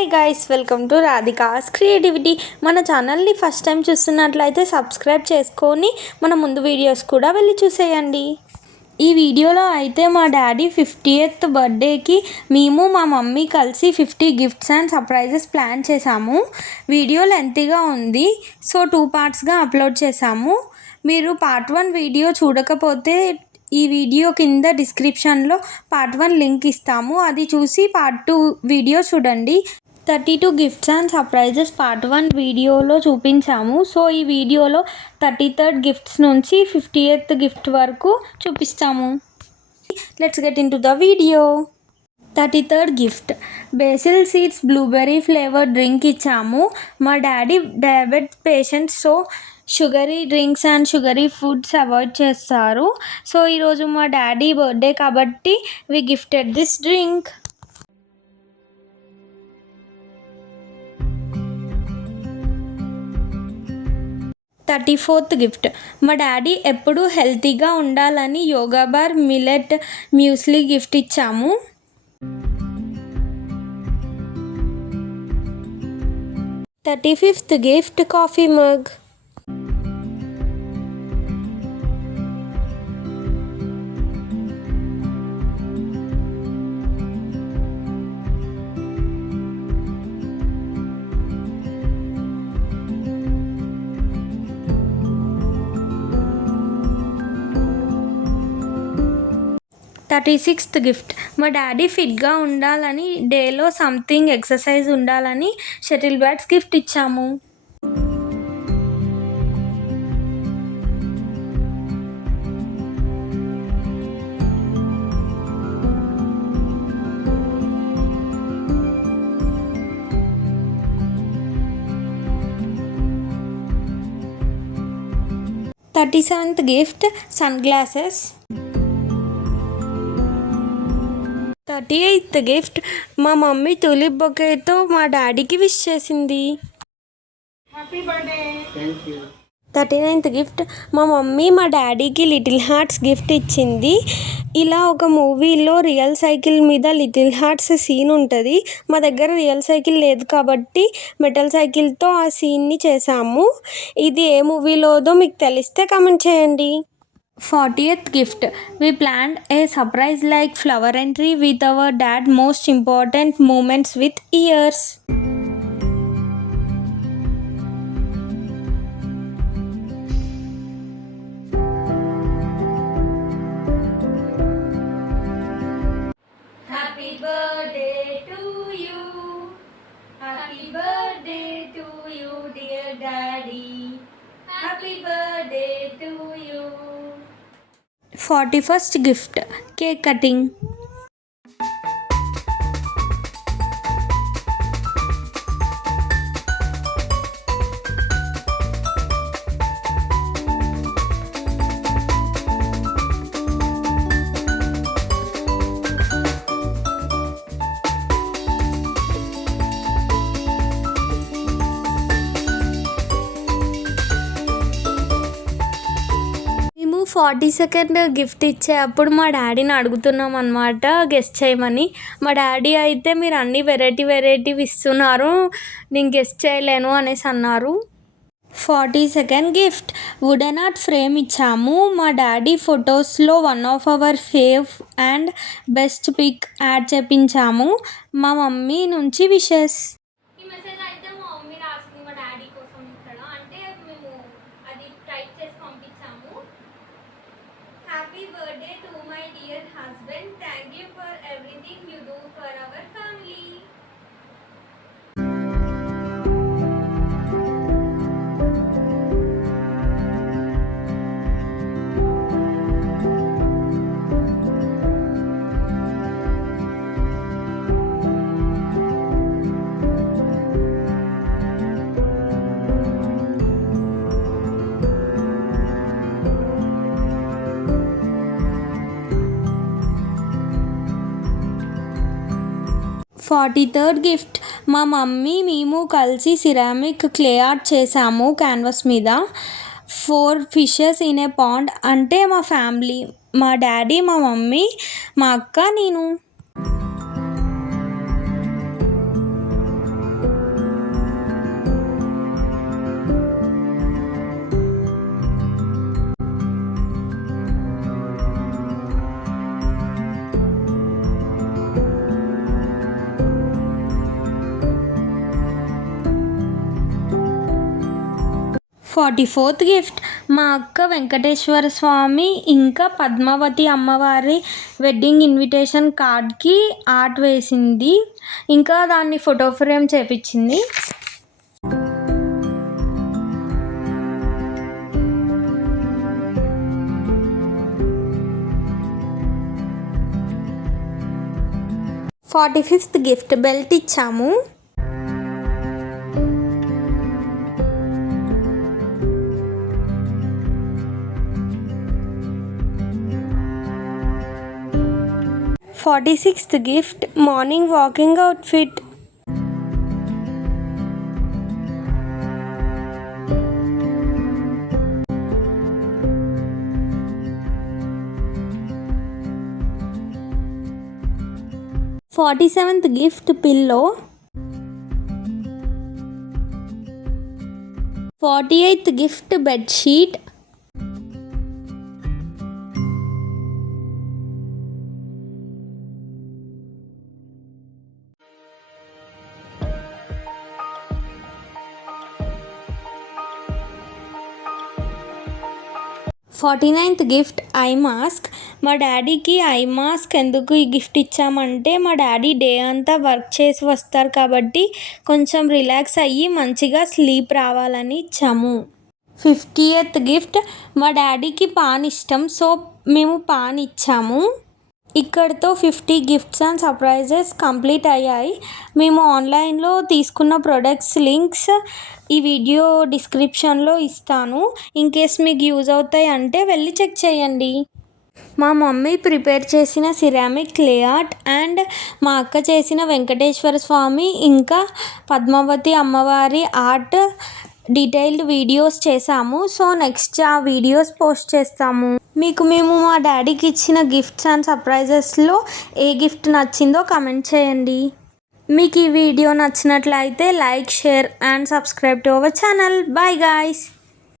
Hi guys, welcome to Radhika's క్రియేటివిటీ. మన ఛానల్ని first time చూస్తున్నట్లయితే సబ్స్క్రైబ్ చేసుకొని మన ముందు వీడియోస్ కూడా వెళ్ళి చూసేయండి. ఈ వీడియోలో అయితే మా డాడీ 50th బర్త్డేకి మేము మా మమ్మీ కలిసి 50 గిఫ్ట్స్ అండ్ సర్ప్రైజెస్ ప్లాన్ చేశాము. వీడియో లెంతీగా ఉంది, సో 2 పార్ట్స్గా అప్లోడ్ చేశాము. మీరు పార్ట్ 1 వీడియో చూడకపోతే ఈ వీడియో కింద డిస్క్రిప్షన్లో పార్ట్ 1 లింక్ ఇస్తాము, అది చూసి పార్ట్ 2 వీడియో చూడండి. 32 గిఫ్ట్స్ అండ్ సర్ప్రైజెస్ పార్ట్ 1 వీడియోలో చూపించాము. సో ఈ వీడియోలో 33rd గిఫ్ట్స్ నుంచి 50th గిఫ్ట్ వరకు చూపిస్తాము. Let's get in to the video. 33rd gift basil seeds blueberry flavour drink ఇచ్చాము. మా daddy diabetes patient, so sugary drinks and sugary foods avoid చేస్తారు. సో ఈరోజు మా డాడీ బర్త్డే కాబట్టి వి గిఫ్టెడ్ దిస్ డ్రింక్. థర్టీ4th గిఫ్ట్ మా డాడీ ఎప్పుడూ హెల్తీగా ఉండాలని yoga bar millet muesli gift ఇచ్చాము. 35th gift coffee mug. 36th gift మా డాడీ ఫిట్గా ఉండాలని డేలో సంథింగ్ ఎక్సర్సైజ్ ఉండాలని షటిల్ బ్యాట్స్ గిఫ్ట్ ఇచ్చాము. 37th gift sunglasses. 38th gift మా మమ్మీ తులిప్ బొకేతో మా డాడీకి విష్ చేసింది. 39th గిఫ్ట్ మా మమ్మీ మా డాడీకి లిటిల్ హార్ట్స్ గిఫ్ట్ ఇచ్చింది. ఇలా ఒక మూవీలో రియల్ సైకిల్ మీద లిటిల్ హార్ట్స్ సీన్ ఉంటుంది. మా దగ్గర రియల్ సైకిల్ లేదు కాబట్టి మెటల్ సైకిల్తో ఆ సీన్ని చేసాము. ఇది ఏ మూవీలోదో మీకు తెలిస్తే కామెంట్ చేయండి. 40th gift we planned a surprise like flower entry with our dad most important moments with ears. Happy birthday to you, happy birthday to you dear daddy, happy birthday to you. 41st gift cake cutting. మేము 42nd gift ఇచ్చే అప్పుడు మా డాడీని అడుగుతున్నాం అన్నమాట గెస్ట్ చేయమని. మా డాడీ అయితే మీరు అన్ని వెరైటీవి ఇస్తున్నారు, నేను గెస్ట్ చేయలేను అనేసి అన్నారు. 42nd gift wooden art frame ఇచ్చాము. మా డాడీ ఫొటోస్లో one of our fave and best pick add చేపించాము. మా మమ్మీ నుంచి విషెస్. ఈ మెసేజ్ అయితే మా మమ్మీ రాసింది మా డాడీ కోసం. ఇక్కడ అంటే మేము అది టైప్ చేసి పంపించాము. Happy birthday to my dear husband, thank you for everything you do for our family. Forty third gift మా మమ్మీ మేము కలిసి సిరామిక్ క్లే ఆర్ట్ చేసాము క్యాన్వాస్ మీద. 4 ఫిషెస్ ఇన్ ఏ పాండ్ అంటే మా ఫ్యామిలీ, మా డాడీ, మా మమ్మీ, మా అక్క, నేను. 44th గిఫ్ట్ మా అక్క వెంకటేశ్వర స్వామి ఇంకా పద్మావతి అమ్మవారి వెడ్డింగ్ ఇన్విటేషన్ కార్డ్కి ఆర్ట్ వేసింది, ఇంకా దాన్ని ఫోటో ఫ్రేమ్ చేపించింది. ఫిఫ్త్ గిఫ్ట్ బెల్ట్ ఇచ్చాము. 46th gift morning walking outfit. ' 47th gift pillow. 48th gift bedsheet. 49th gift eye mask. మా డాడీకి ఐ మాస్క్ ఎందుకు ఈ గిఫ్ట్ ఇచ్చామంటే మా డాడీ డే అంతా వర్క్ చేసి వస్తారు కాబట్టి కొంచెం రిలాక్స్ అయ్యి మంచిగా స్లీప్ రావాలని ఇచ్చాము. 50th గిఫ్ట్ మా డాడీకి పాన్ ఇష్టం, సో మేము పాన్ ఇచ్చాము. ఇక్కడితో 50 గిఫ్ట్స్ అండ్ సర్ప్రైజెస్ కంప్లీట్ అయ్యాయి. మేము ఆన్లైన్లో తీసుకున్న ప్రొడక్ట్స్ లింక్స్ ఈ వీడియో డిస్క్రిప్షన్లో ఇస్తాను. ఇన్కేస్ మీకు యూజ్ అవుతాయి అంటే వెళ్ళి చెక్ చేయండి. మా మమ్మీ ప్రిపేర్ చేసిన సిరామిక్ క్లే ఆర్ట్ అండ్ మా అక్క చేసిన వెంకటేశ్వర స్వామి ఇంకా పద్మావతి అమ్మవారి ఆర్ట్ డీటెయిల్డ్ వీడియోస్ చేసాము. సో నెక్స్ట్ ఆ వీడియోస్ పోస్ట్ చేస్తాము. మీకు మేము మా డాడీకి ఇచ్చిన గిఫ్ట్స్ అండ్ సర్ప్రైజెస్లో ఏ గిఫ్ట్ నచ్చిందో కమెంట్ చేయండి. మీకు ఈ వీడియో నచ్చినట్లయితే like, share and subscribe to our channel. Bye guys.